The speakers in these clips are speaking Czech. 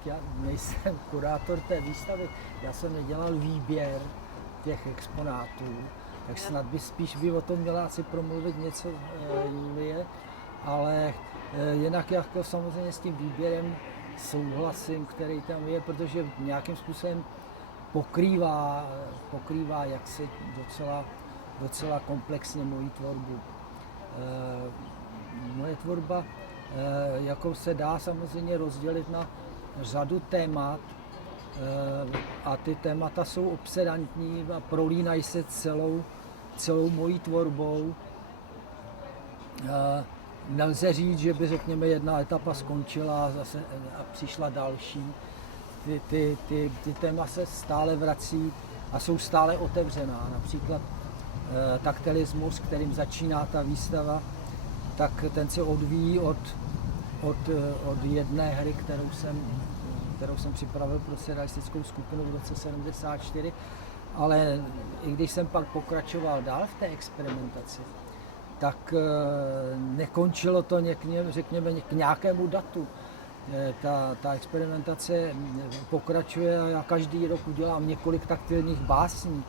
tak já nejsem kurátor té výstavy, já jsem nedělal výběr těch exponátů, tak snad by o tom měla asi promluvit něco Julie, ale jinak jako samozřejmě s tím výběrem souhlasím, který tam je, protože nějakým způsobem pokrývá jaksi docela komplexně moji tvorbu. Moje tvorba jako se dá samozřejmě rozdělit na řadu témat a ty témata jsou obsedantní a prolínají se celou mojí tvorbou. Nelze říct, že by, řekněme, jedna etapa skončila a přišla další. Ty téma se stále vrací a jsou stále otevřená. Například taktilismus, kterým začíná ta výstava, tak ten se odvíjí od jedné hry, kterou jsem připravil pro surrealistickou skupinu v roce 74, ale i když jsem pak pokračoval dál v té experimentaci, tak nekončilo to řekněme k nějakému datu. Ta experimentace pokračuje a já každý rok udělám několik taktilních básní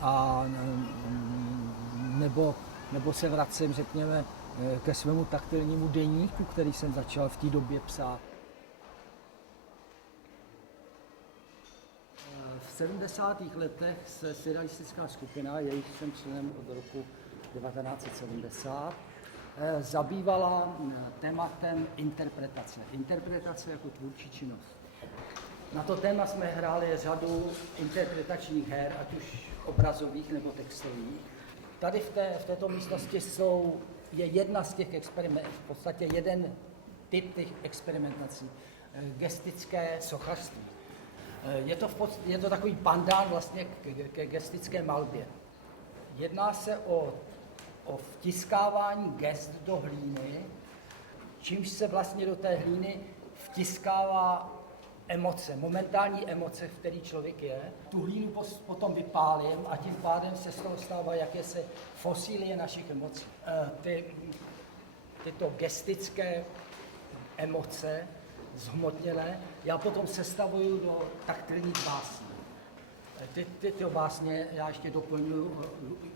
a nebo se vracím, řekněme, ke svému taktilnímu deníku, který jsem začal v té době psát. V 70. letech se surrealistická skupina, jejíž jsem členem od roku 1970, zabývala tématem interpretace. Interpretace jako tvůrčí činnost. Na to téma jsme hráli řadu interpretačních her, ať už obrazových nebo textových. Tady v této místnosti je jedna z těch experimentů, v podstatě jeden typ těch experimentací, gestické sochařství. Je to takový pandán vlastně ke gestické malbě. Jedná se o vtiskávání gest do hlíny, čímž se vlastně do té hlíny vtiskává emoce, momentální emoce, v který člověk je. Tu hlínu potom vypálím a tím pádem se z toho stává jakési fosílie našich emocí. Tyto gestické emoce zhmotněné já potom sestavuju do taktilních básní. Tyto básně já ještě doplňuji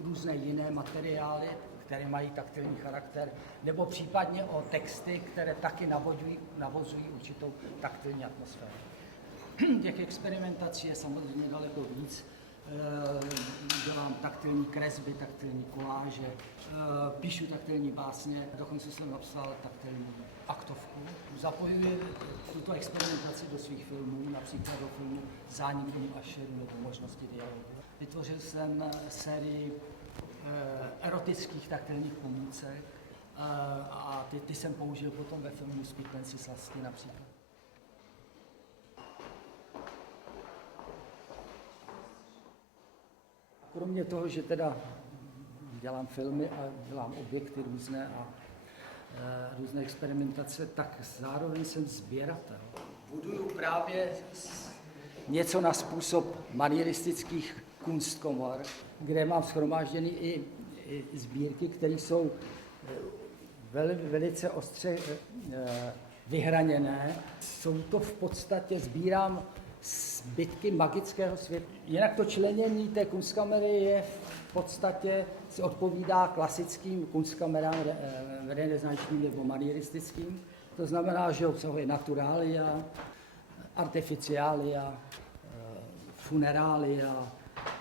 různé jiné materiály, které mají taktilní charakter, nebo případně o texty, které taky navozují určitou taktilní atmosféru. Těch experimentací je samozřejmě daleko víc. Dělám taktilní kresby, taktilní koláže, píšu taktilní básně, dokonce jsem napsal taktilní aktovku. Zapojuji tuto experimentaci do svých filmů, například do filmu Zánik domu Ašeru nebo Možnosti dialogu. Vytvořil jsem sérii erotických taktilních pomůcek a ty jsem použil potom ve filmu Spiklenci slasti například. Kromě toho, že teda dělám filmy a dělám objekty různé a různé experimentace, tak zároveň jsem sběratel. Buduju právě něco na způsob manieristických kunstkomor, kde mám shromážděny i sbírky, které jsou velice ostře vyhraněné. Jsou to v podstatě, sbírám zbytky magického světa. Jinak to členění té kunstkamery je v podstatě, si odpovídá klasickým kunstkamerám renesančním nebo manieristickým. To znamená, že obsahuje naturalia, artificialia, funeralia,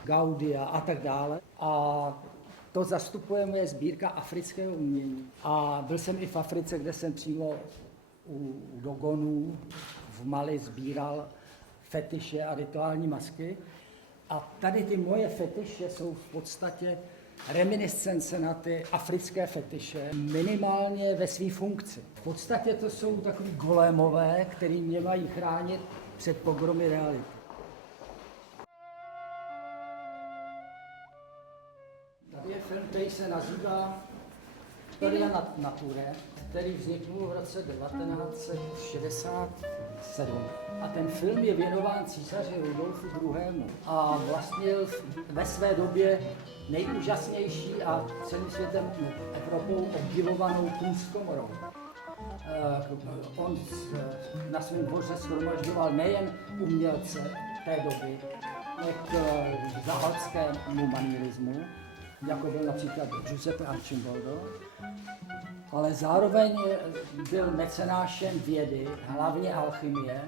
gaudia a tak dále. A to zastupuje moje sbírka afrického umění. A byl jsem i v Africe, kde jsem přímo u Dogonů v Mali sbíral fetiše a rituální masky. A tady ty moje fetiše jsou v podstatě reminiscence na ty africké fetiše, minimálně ve své funkci. V podstatě to jsou takový golémové, který mě mají chránit před pogromy reality. Tady je film, který se nazývá Historia Nature, který vznikl v roce 1967. A ten film je věnován císaři Rudolfu II. A vlastnil ve své době nejúžasnější a celým světem Evropou obdivovanou kunstkomorou. On na svém dvoře shromažďoval nejen umělce té doby, k záhadskému manierismu, jako byl například Giuseppe Arcimboldo, ale zároveň byl mecenášem vědy, hlavně alchymie,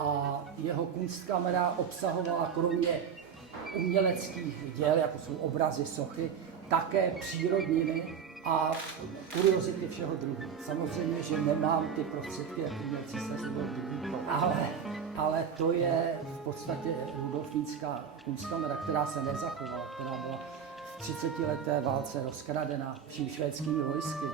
a jeho kunstkamera obsahovala kromě uměleckých děl, jako jsou obrazy, sochy, také přírodniny a kuriozity všeho druhu. Samozřejmě, že nemám ty prostředky, jak měl císař Rudolf II, ale to je v podstatě rudolfínská kunstkamera, která se nezachovala, která byla v 30leté válce rozkradena vším švédskými vojsky.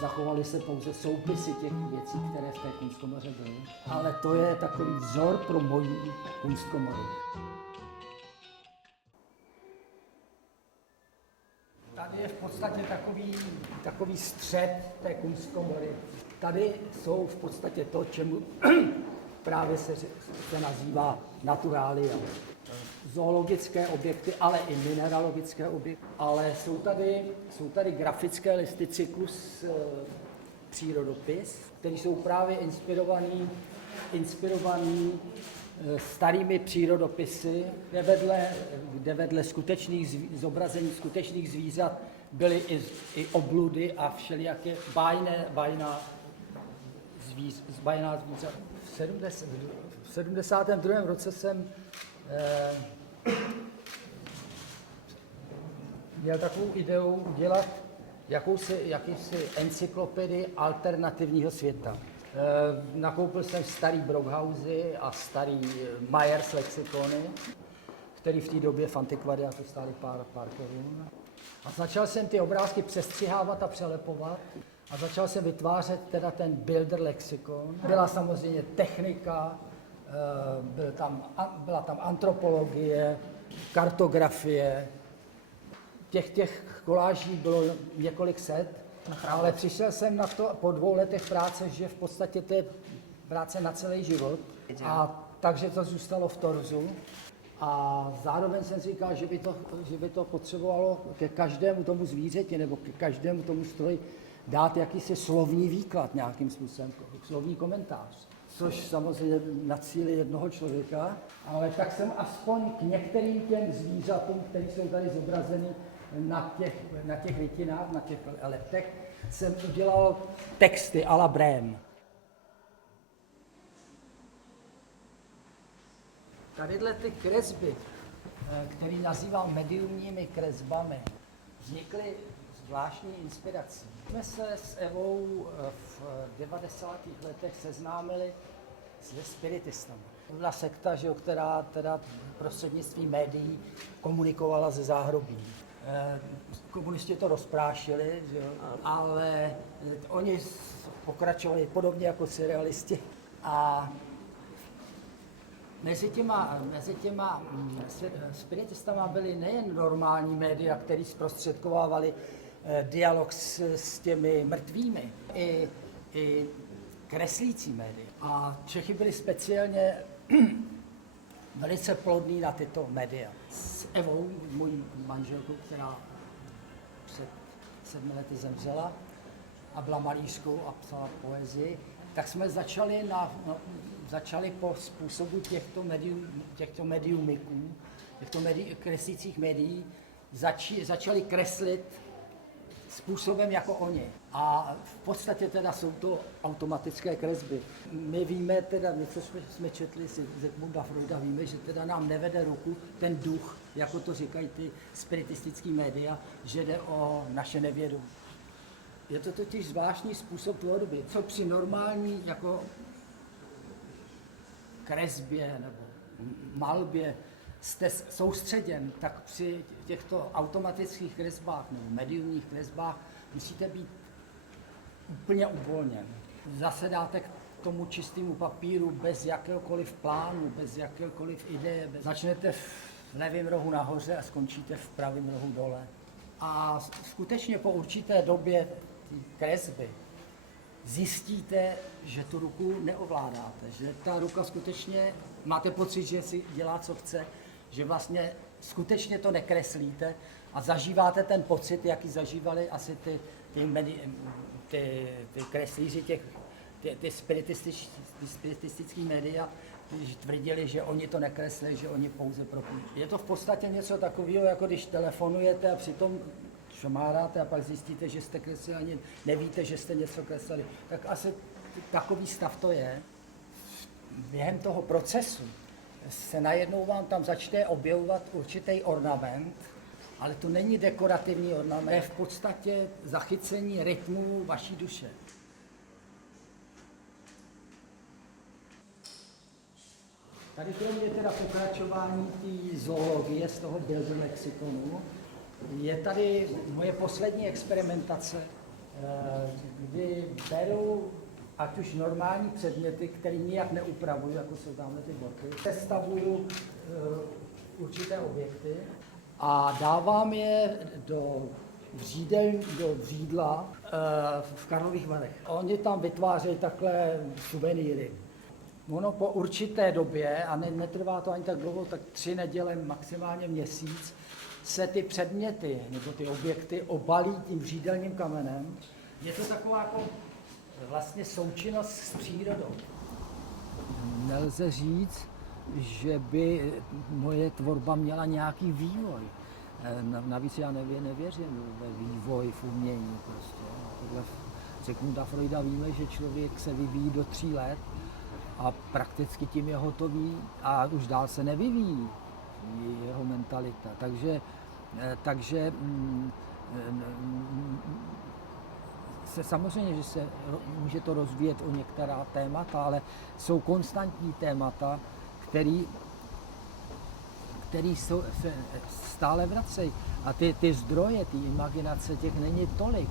Zachovaly se pouze soupisy těch věcí, které v té kunstkomoře byly. Ale to je takový vzor pro moji kunstkomoru. Tady je v podstatě takový střed té kunstkomory. Tady jsou v podstatě to, čemu právě se nazývá naturalia. Zoologické objekty, ale i mineralogické objekty. Ale jsou tady grafické listy, cyklus přírodopis, které jsou právě inspirovaný starými přírodopisy, kde vedle skutečných zobrazení skutečných zvířat byly i obludy a všelijaké bajná zvířata. V 72. roce jsem měl takovou ideu udělat jakýsi encyklopedii alternativního světa. Nakoupil jsem starý Brockhausy a starý Myers lexikony, který v té době v antikvariátu stály pár korun. A začal jsem ty obrázky přestřihávat a přelepovat a začal jsem vytvářet teda ten Builder lexikon. Byla samozřejmě technika, byla tam antropologie, kartografie. Těch koláží bylo několik set, ale přišel jsem na to po 2 letech práce, že v podstatě to je práce na celý život. A takže to zůstalo v torzu. A zároveň jsem si říkal, že by to potřebovalo ke každému tomu zvířeti nebo ke každému tomu stroji dát jakýsi slovní výklad nějakým způsobem, slovní komentář. Což samozřejmě na cíli jednoho člověka, ale tak jsem aspoň k některým těm zvířatům, které jsou tady zobrazeny na těch rytinách, na těch leptech, jsem udělal texty à la Brém. Tadyhle ty kresby, které nazýval mediumními kresbami, vznikly zvláštní inspirací. My jsme se s Evou v 90. letech seznámili se spiritistami. To byla sekta, že, která teda prostřednictvím médií komunikovala ze záhrobí. Komunisti to rozprášili, že, ale oni pokračovali podobně jako surrealisti. A mezi těma spiritistama byly nejen normální média, které zprostředkovávali dialog s těmi mrtvými, i kreslící média. A Čechy byli speciálně velice plodní na tyto média. S Evou, mojí manželkou, která před 7 lety zemřela a byla malířkou a psala poezii, tak jsme začali po způsobu těchto mediumiků, kreslících médií, začali kreslit způsobem jako oni. A v podstatě teda jsou to automatické kresby. My víme teda, co jsme četli si Zikmunda Freuda, víme, že teda nám nevede ruku ten duch, jako to říkají ty spiritistické média, že jde o naše nevědomí. Je to totiž zvláštní způsob tvorby, co při normální jako kresbě nebo malbě jste soustředěn, tak při těchto automatických kresbách nebo mediumních kresbách musíte být úplně uvolněn. Zasedáte k tomu čistému papíru bez jakéhokoliv plánu, bez jakéhokoliv ideje. Začnete v levém rohu nahoře a skončíte v pravém rohu dole. A skutečně po určité době kresby zjistíte, že tu ruku neovládáte, že ta ruka skutečně, máte pocit, že si dělá, co chce, že vlastně skutečně to nekreslíte a zažíváte ten pocit, jaký zažívali asi ty ty kreslíři ty spiritistický média, když tvrdili, že oni to nekreslí, že oni pouze propíjí. Je to v podstatě něco takového, jako když telefonujete a přitom šomáráte a pak zjistíte, že jste kreslili, ani nevíte, že jste něco kreslili. Tak asi takový stav to je. Během toho procesu se najednou vám tam začne objevovat určitý ornament, ale to není dekorativní ornament, je v podstatě zachycení rytmu vaší duše. Tady kromě teda pokračování té zoologie z toho Bildlexikonu je tady moje poslední experimentace, kdy beru ať už normální předměty, které nijak neupravuju, jako jsou tamhle ty boty, sestavuju určité objekty a dávám je do vřídla v Karlových Varech. Oni tam vytvářejí takhle suvenýry. Ono po určité době, a netrvá to ani tak dlouho, tak 3 neděle, maximálně měsíc, se ty předměty nebo ty objekty obalí tím vřídelním kamenem. Je to taková jako vlastně součinnost s přírodou. Nelze říct, že by moje tvorba měla nějaký vývoj. Navíc já nevěřím ve vývoj v umění. Prostě. Podle Sigmunda Freuda víme, že člověk se vyvíjí do 3 let a prakticky tím je hotový a už dál se nevyvíjí jeho mentalita. Takže samozřejmě, že se může to rozvíjet o některá témata, ale jsou konstantní témata, který se stále vracejí. A ty zdroje, ty imaginace, těch není tolik.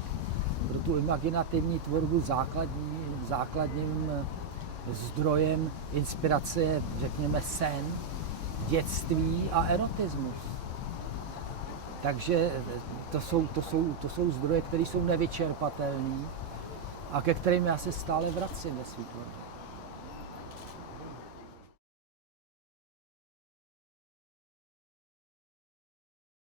Pro tu imaginativní tvorbu základním zdrojem inspirace je, řekněme, sen, dětství a erotismus. Takže to jsou zdroje, které jsou nevyčerpatelné a ke kterým já se stále vracím ve svých tvorbách.